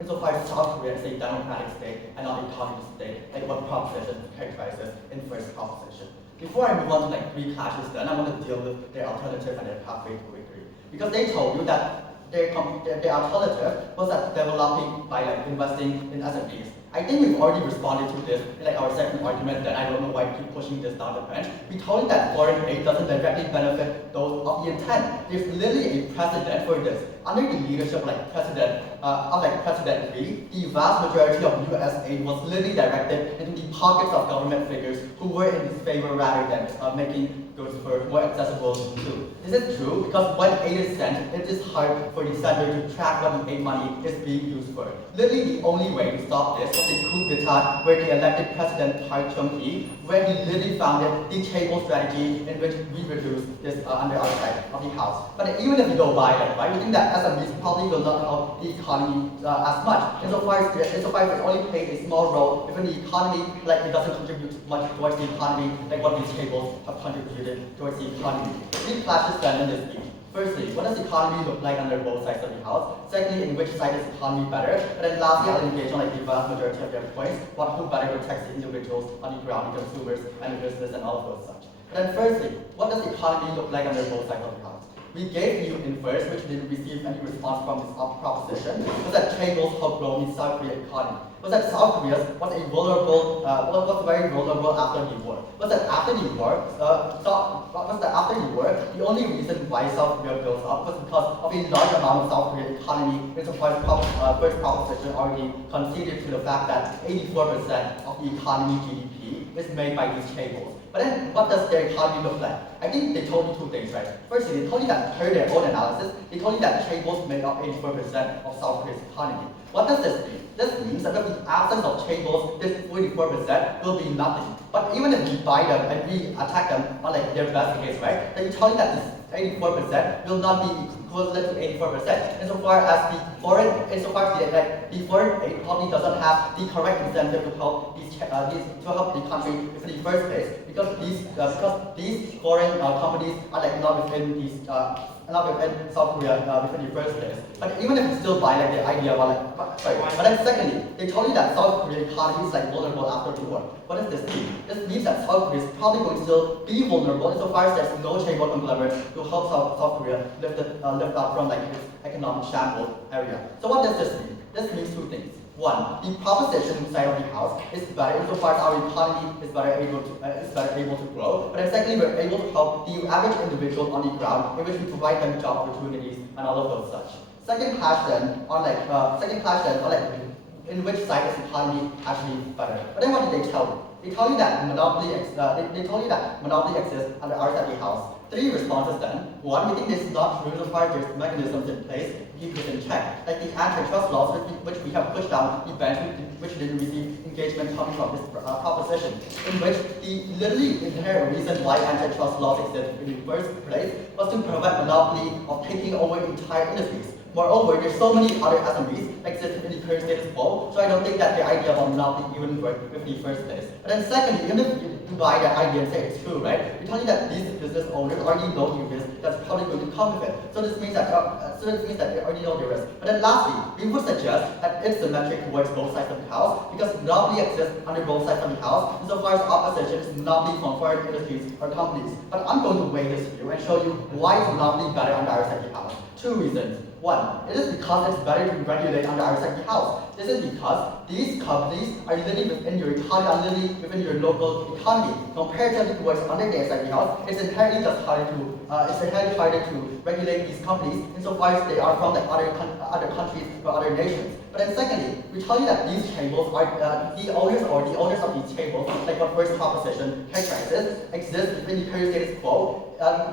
Insofar as South Korea is a democratic state and not a communist state, like what proposition characterizes in first proposition. Before I move on to three clashes, then I want to deal with their alternative and their pathway to victory. Because they told you that their alternative was that developing by investing in SMEs. I think we've already responded to this in our second argument that I don't know why we keep pushing this down the bench. We told you that foreign aid doesn't directly benefit those of the intent. There's literally a precedent for this. Under the leadership of President Rhee, the vast majority of US aid was literally directed into the pockets of government figures who were in his favor rather than making goods for more accessible too. Is it true? Because when aid is sent, it is hard for the sender to track what the aid money is being used for. Literally the only way to stop this was a coup d'etat where they elected President Park Chung-hee, where he literally founded the Chaebol strategy in which we reduced this under our side of the house. But even if you go by that, right, we think that SMEs probably will not help the economy as much. Insofar as it only plays a small role within the economy, it doesn't contribute much towards the economy like what these Chaebols have contributed towards the economy. Three clashes then in this speech. Firstly, what does the economy look like under both sides of the house? Secondly, in which side is the economy better? And then lastly, I'll engage on the vast majority of their points, who better protects the individuals on the ground, the consumers, and the business, and all of those such. But then firstly, what does the economy look like under both sides of the house? we gave you in first, which didn't receive any response from this proposition, was that Chaebol's helped grow the South Korean economy. Was that South Korea was was very vulnerable after the war. Was that after the war, the only reason why South Korea built up was because of a large amount of South Korean economy, which of course first proposition already conceded to the fact that 84% of the economy GDP is made by these Chaebols. But then what does their economy look like? I think they told you two things, right? Firstly, they told you that per their own analysis, they told you that Chaebols make up 84% of South Korea's economy. What does this mean? This means that in the absence of Chaebols, this 44% will be nothing. But even if we buy them and we attack them on like their best case, right? Then you tell you that this 84% will not be equivalent to 84%. Insofar as the foreign aid probably doesn't have the correct incentive to help the country in the first place, because these foreign companies are like not within South Korea within the first place. But even if you still buy like the idea about but then secondly, they told you that South Korean economy is like vulnerable after the war. What does this mean? This means that South Korea is probably going to still be vulnerable insofar as there's no Chaebol conglomerate to help South Korea lift up from like its economic shamble area. So what does this mean? This means two things. One, the proposition inside of the house is better insofar as our economy is better able to grow. But then secondly, we're able to help the average individual on the ground, in which we provide them job opportunities and all of those such. Second question on in which side is the economy actually better. But then what did they tell you? They told you that monopoly exists under our side of the house. Three responses then. One, we think this is not true insofar as there's mechanisms in place to keep this in check, like the antitrust laws which we have pushed down the bench, which didn't receive engagement coming from this proposition, in which the literally inherent reason why antitrust laws exist in the first place was to prevent monopoly of taking over entire industries. Moreover, there's so many other SMEs exist in the current status quo, so I don't think that the idea of monopoly even worked with the first place. But then secondly, even if you buy that idea and say it's true, right? We tell you that these business owners already know the risk that's probably going to come with it. So this means that they already know the risk. But then lastly, we would suggest that it's symmetric towards both sides of the house, because monopoly exists under both sides of the house, insofar as opposition is monopoly from foreign industries or companies. But I'm going to weigh this for you and show you why is monopoly better under our side of the house. Two reasons. One, it is because it's better to regulate under our side of the house. This is because these companies are living within your economy, are living within your local economy. Comparatively towards under their side of the house, it's inherently harder to regulate these companies insofar as they are from like other countries or other nations. But then secondly, we tell you that these Chaebols are the owners of these Chaebols, like what first proposition characterizes, exist within the current status quo,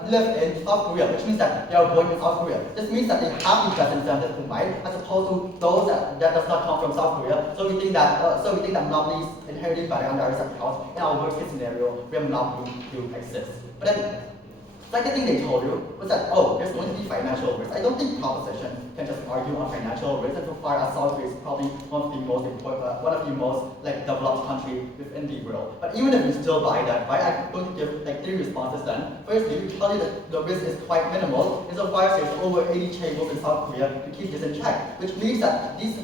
live in South Korea, which means that they are born in South Korea. This means that they have the best incentive to mine, as opposed to those that does not come from South Korea. So we think that monopoly is inherently better under our side of the house in our worst case scenario where monopoly do exist. But then second thing they told you was that, there's going to be financial risk. I don't think proposition can just argue on financial risk, and so far as South Korea is probably one of the most like developed countries within the world. But even if you still buy that, right, I'm going to give like three responses then. Firstly, we tell you that the risk is quite minimal, insofar as there's over 80 Chaebols in South Korea to keep this in check, which means that these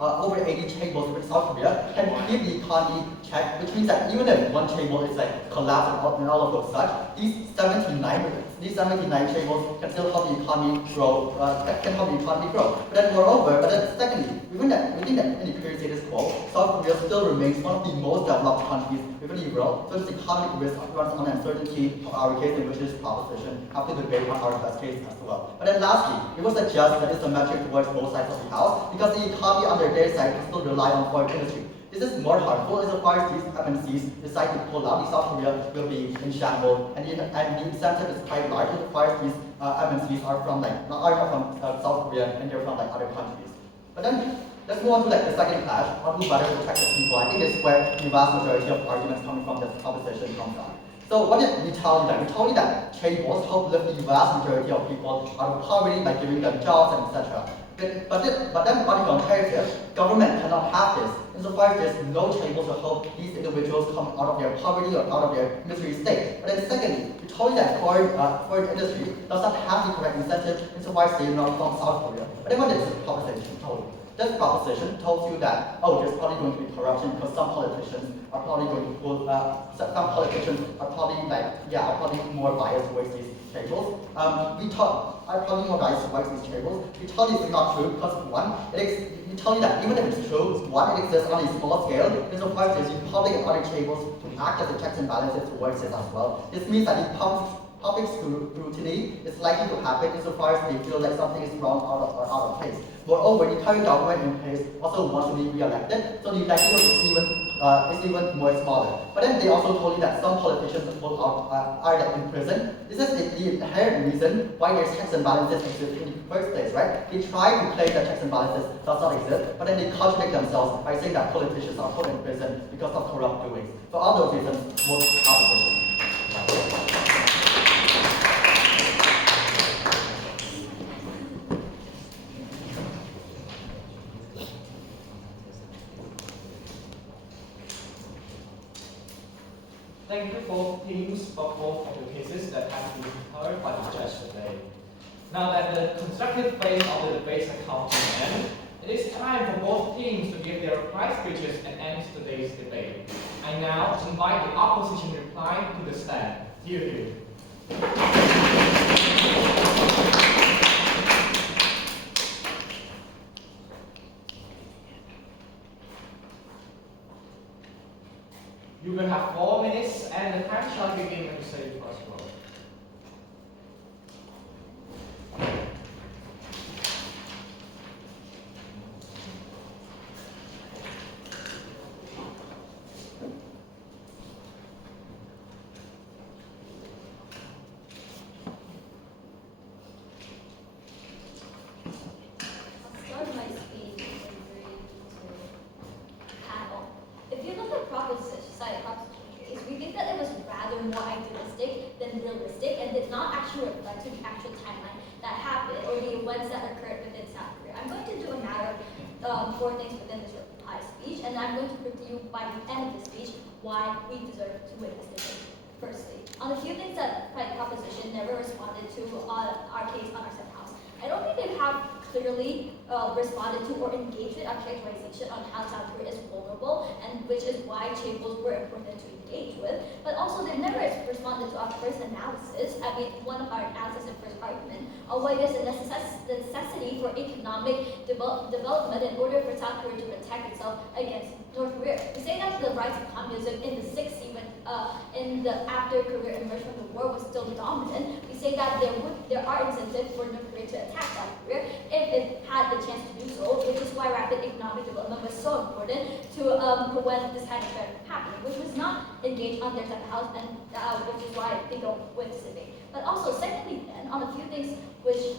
over 80 Chaebols in South Korea can keep the economy checked, which means that even if one Chaebol is like collapsed and all of those such, these 79 Chaebols can still help the economy grow. But then secondly, within that in the current status quo, South Korea still remains one of the most developed countries within the world. So this economic risk runs on uncertainty of our case, in which this proposition have to debate on our best case as well. But then lastly, we would suggest that it's symmetric towards both sides of the house, because the economy on their side can still rely on foreign industry. This is more harmful insofar as these MNCs decide to pull out. The South Korea will be in shambles, and the incentive is quite large insofar as these MNCs are not from South Korea, and they're from like other countries. But then let's move on to like the second clash on who better protects the people. I think this is where the vast majority of arguments coming from this proposition comes from. So what did we tell you then? We told you that Chaebols help lift the vast majority of people out of poverty by giving them jobs and etc. But then on the comparative, government cannot have this, insofar as there's no Chaebol to help these individuals come out of their poverty or out of their misery state. But then secondly, we told you that foreign industry does not have the correct incentive insofar as they are not from South Korea. But then what did this proposition tell you? This proposition tells you that, there's probably going to be corruption because some politicians are probably more biased towards these Chaebol. I probably know guys who write these Chaebols. We tell you it's not true because one, we tell you that even if it's true, one, it exists on a small scale. Because of course, you probably get other Chaebols to act as a checks and balances towards it as well. This means that the public scrutiny is likely to happen insofar as they feel like something is wrong or out of place. Moreover, the current government in place also wants to be re-elected, so the likelihood is even more smaller. But then they also told you that some politicians are in prison. This is the inherent reason why there's checks and balances exist in the first place, right? They try to claim that checks and balances does not exist, but then they contradict themselves by saying that politicians are put in prison because of corrupt doings. For all those reasons, vote opposition. Thank you both teams for both of the cases that have been heard by the judge today. Now that the constructive phase of the debate has come to an end, it is time for both teams to give their reply speeches and end today's debate. I now invite the opposition reply to the stand. Hear. You will have 4 minutes, and the time shall begin when you say the first word. I'll start my speech in 3, 2, panel. If you look at proposition case, we think that it was rather more idealistic than realistic and did not actually reflect to the actual timeline that happened or the events that occurred within South Korea. I'm going to do a matter of 4 things within this reply speech, and I'm going to prove to you by the end of the speech why we deserve to win this debate. Firstly, on a few things that proposition never responded to our case on our Senate House. I don't think they have clearly responded to or engaged with our characterization on how South Korea is vulnerable, and which is why Chaebols were important to engage with. But also, they've never responded to our first analysis. I mean, one of our analysis and first argument on why there's a necessity for economic development in order for South Korea to protect itself against North Korea. We say that the rise of communism in the 60s, when after Korea emerged from the war, was still dominant. We say that there are incentives for North Korea to attack South Korea if it had the chance to do so, which is why rapid economic development was so important to prevent this kind of trend from happening, which was not engaged on their side of the house, and which is why they don't win this debate. But also, secondly, then, on a few things which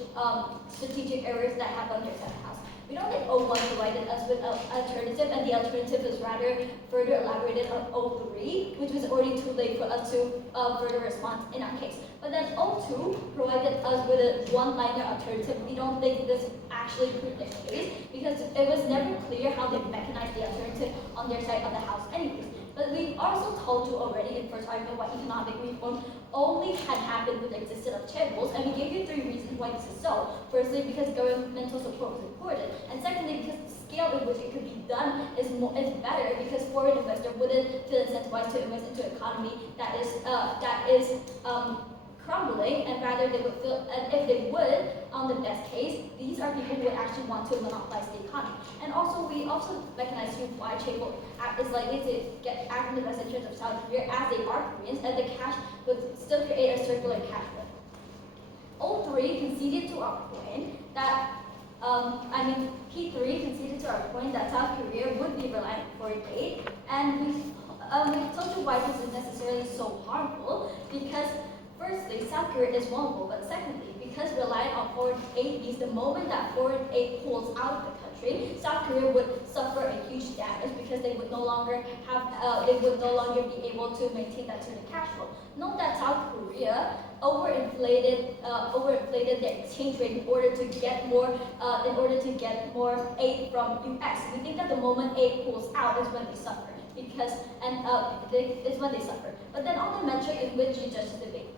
strategic errors that happened on their side of the house. We know that 01 provided us with an alternative, and the alternative was rather further elaborated on 03, which was already too late for us to further respond in our case. But then 02 provided us with a one-liner alternative. We don't think this actually proved the case because it was never clear how they mechanized the alternative on their side of the house anyways. But we've also told you already in first argument why economic reform only had happened with the existence of Chaebols, and we gave you 3 reasons why this is so. Firstly, because governmental support was important, and secondly, because the scale in which it could be done is better, because foreign investors wouldn't feel incentivized to invest into an economy that is crumbling, and rather they would feel, and if they would, on the best case, these are people who would actually want to monopolize the economy. And also, we also recognize why Chaebol is likely to act in the best interest of South Korea, as they are Koreans, and the cash would still create a circular cash flow. 03 conceded to our point that, P3 conceded to our point that South Korea would be reliant on foreign aid, and we told you why this is necessarily so harmful, because firstly, South Korea is vulnerable, but secondly, because relying on foreign aid means the moment that foreign aid pulls out of the country, South Korea would suffer a huge damage because they would no longer be able to maintain that sort of cash flow. Note that South Korea overinflated their exchange rate in order to get more aid from US. We think that the moment aid pulls out is when they suffer, it's when they suffer. But then on the metric in which you judge the debate,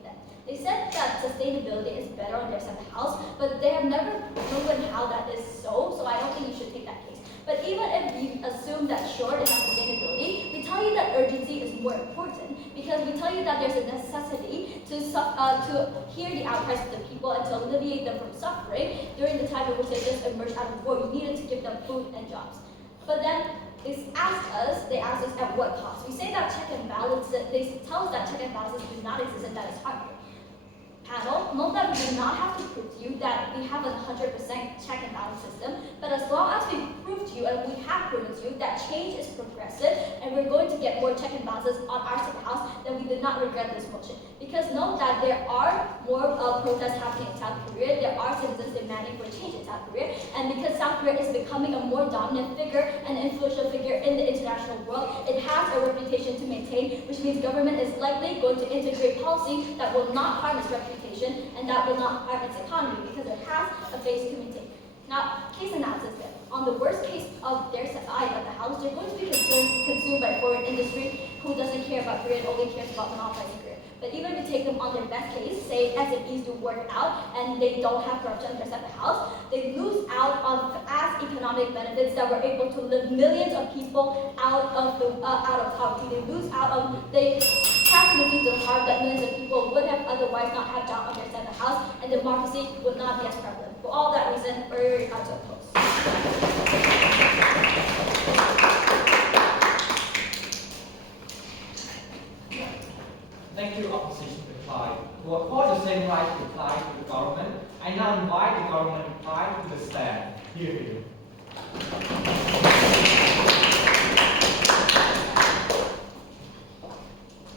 they said that sustainability is better on their side of the house, but they have never proven how that is so I don't think you should take that case. But even if you assume that sure, it has sustainability, we tell you that urgency is more important, because we tell you that there's a necessity to to hear the outcries of the people and to alleviate them from suffering during the time in which they just emerged out of war. We needed to give them food and jobs. But then they asked us at what cost? We say that check and balances, they tell us that check and balances do not exist and that is harmful. Panel, note that we do not have to prove to you that we have a 100% check and balance system, but as long as we prove to you, and we have proven to you, that change is progressive and we're going to get more check and balances on our side of the house, then we did not regret this motion. Because note that there are more protests happening in South Korea, there are citizens demanding for change in South Korea, and because South Korea is becoming a more dominant figure and influential figure in the international world, it has a reputation to maintain, which means government is likely going to integrate policy that will not harm its reputation and that will not harm its economy because it has a base to maintain. Now, case analysis then. On the worst case of their side of the house, they're going to be consumed by foreign industry who doesn't care about Korea and only cares about monopolizing Korea. But even if you take them on their best case, say SMEs do work out and they don't have corruption on their side of the house, they lose out on vast economic benefits that were able to lift millions of people out of poverty. They lose out on capitalism to the heart that millions of people would have otherwise not had job on their side of the house, and democracy would not be as prevalent. For all that reason, we're out to oppose. Thank you, opposition reply. To accord the same right to reply to the government, I now invite the government reply to the stand. Here.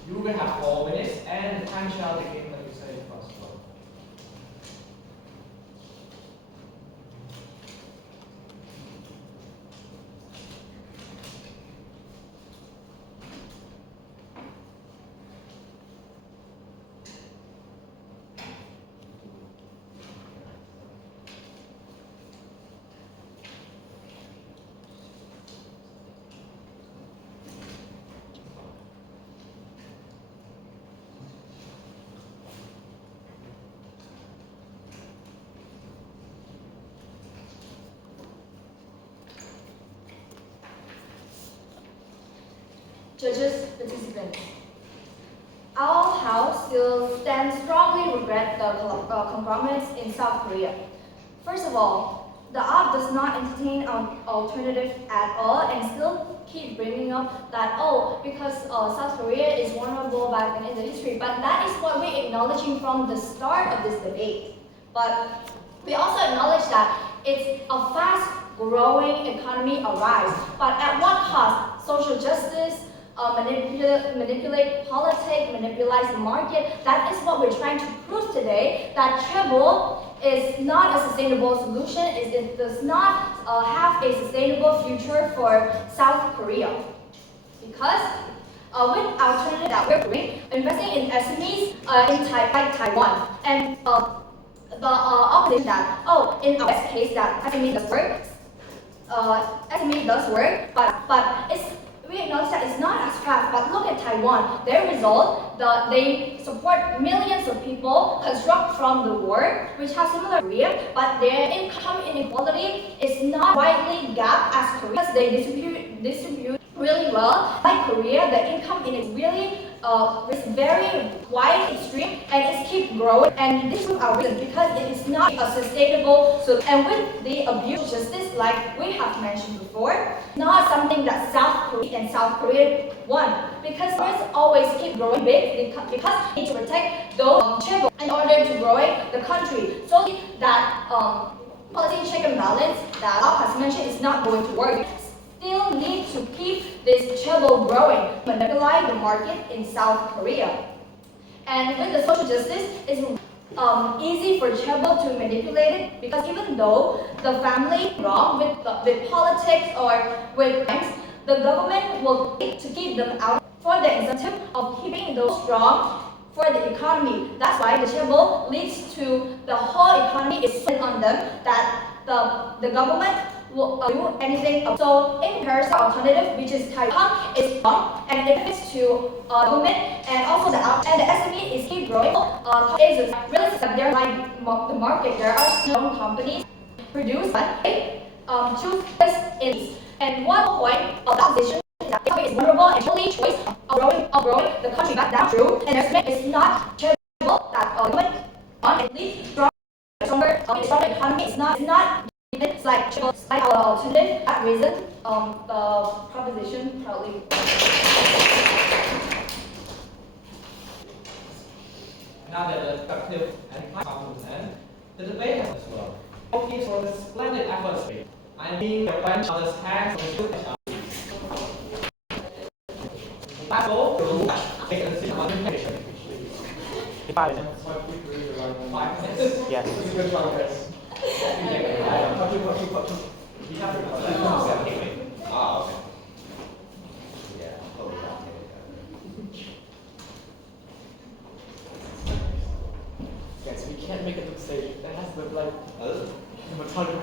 You will have 4 minutes, and the time shall begin when you say the first word. Judges, participants. Our house still stands strongly regret the conglomerates in South Korea. First of all, the AUPPD does not entertain an alternative at all and still keep bringing up that, because South Korea is vulnerable back in the history. But that is what we're acknowledging from the start of this debate. But we also acknowledge that it's a fast-growing economy arrives. But at what cost? Social justice, manipulate politics, manipulate the market. That is what we're trying to prove today, that Chaebol is not a sustainable solution. It does not have a sustainable future for South Korea. Because with alternative that we're doing, investing in SMEs like Taiwan, and the opposition that, in our best case that SME does work, but we acknowledge that it's not as fast, but look at Taiwan. Their result, they support millions of people construct from the war, which has similar Korea, but their income inequality is not widely gapped as Korea. They distribute really well. Like Korea, the income is really very wide, extreme, and it keeps growing. And this is our reason, because it is not a sustainable solution. And with the abuse of justice, like we have mentioned before, not something that South Korea want. Because Koreans always keep growing big because they need to protect those Chaebol in order to grow the country. So that policy check and balance that Al has mentioned is not going to work. Still need to keep this Chaebol growing, manipulate the market in South Korea. And with the social justice, it's easy for Chaebol to manipulate it, because even though the family wrong with politics or with crimes, the government will to keep them out for the incentive of keeping those strong for the economy. That's why the Chaebol leads to the whole economy is spent on them, that the government will do anything. So in comparison, alternative, which is Taiwan, is wrong, and it benefits to government, and also the SME is keep growing. Is really that they're like the market. There are some companies produce, but they choose this in. And one point of the opposition is that the is vulnerable and only choice of growing the country back down through, and their is not charitable. Electronic economy is not it's like our alternative. That reason, the proposition probably. Now that the productive and price come to an end, the debate has as well. Thank you for the splendid efforts. I mean, your bunch of the tags of the THR. Let's go to make a decision on the mission. 5 minutes. 5 minutes. Yes. Good progress. You have to okay. Yeah, totally. Guys, we can't make it to the stage. That has to look like cinematography.